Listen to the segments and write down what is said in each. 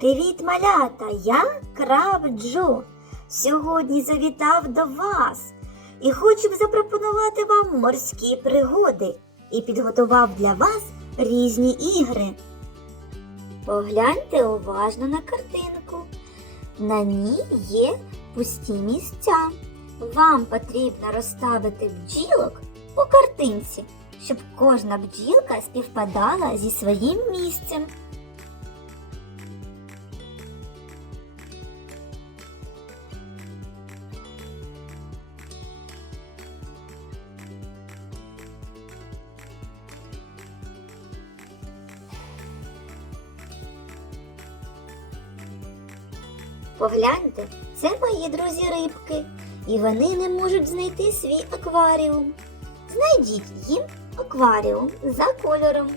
Привіт, малята! Я краб Джо. Сьогодні завітав до вас і хочу запропонувати вам морські пригоди і підготував для вас різні ігри. Погляньте уважно на картинку. На ній є пусті місця. Вам потрібно розставити бджілок по картинці, щоб кожна бджілка співпадала зі своїм місцем. Погляньте, це мої друзі рибки, і вони не можуть знайти свій акваріум. Знайдіть їм акваріум за кольором.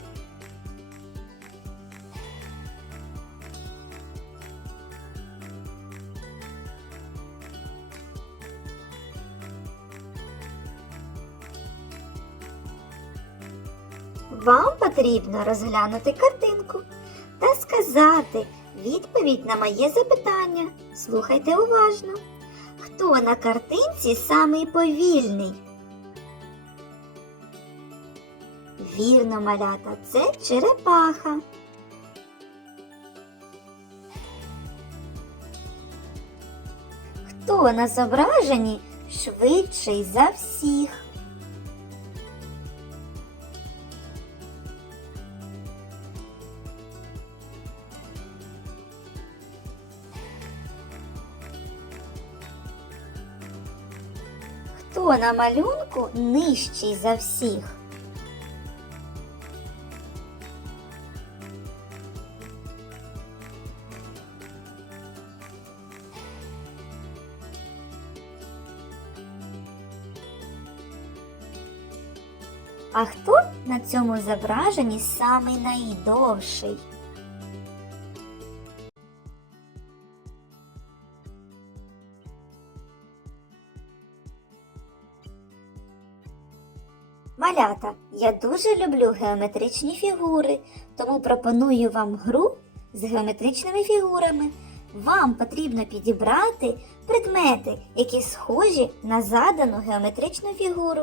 Вам потрібно розглянути картинку та сказати відповідь на моє запитання. Слухайте уважно. Хто на картинці самий повільний? Вірно, малята, це черепаха. Хто на зображенні швидший за всіх? Хто на малюнку нижчий за всіх? А хто на цьому зображенні самий найдовший? Малята, я дуже люблю геометричні фігури, тому пропоную вам гру з геометричними фігурами. Вам потрібно підібрати предмети, які схожі на задану геометричну фігуру.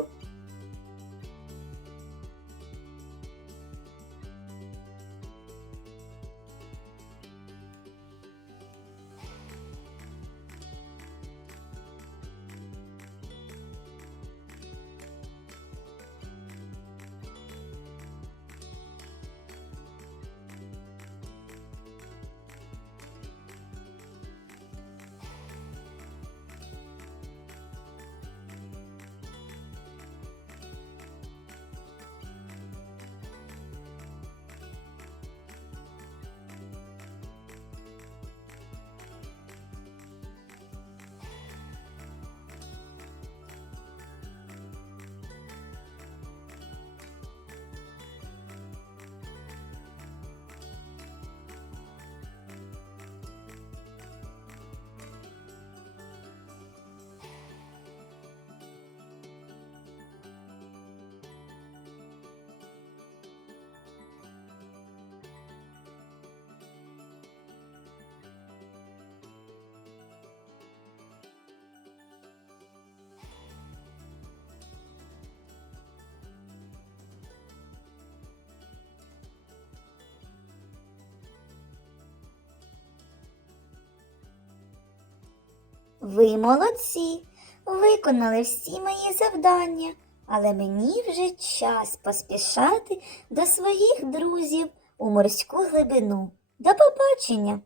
Ви молодці, виконали всі мої завдання, але мені вже час поспішати до своїх друзів у морську глибину. До побачення!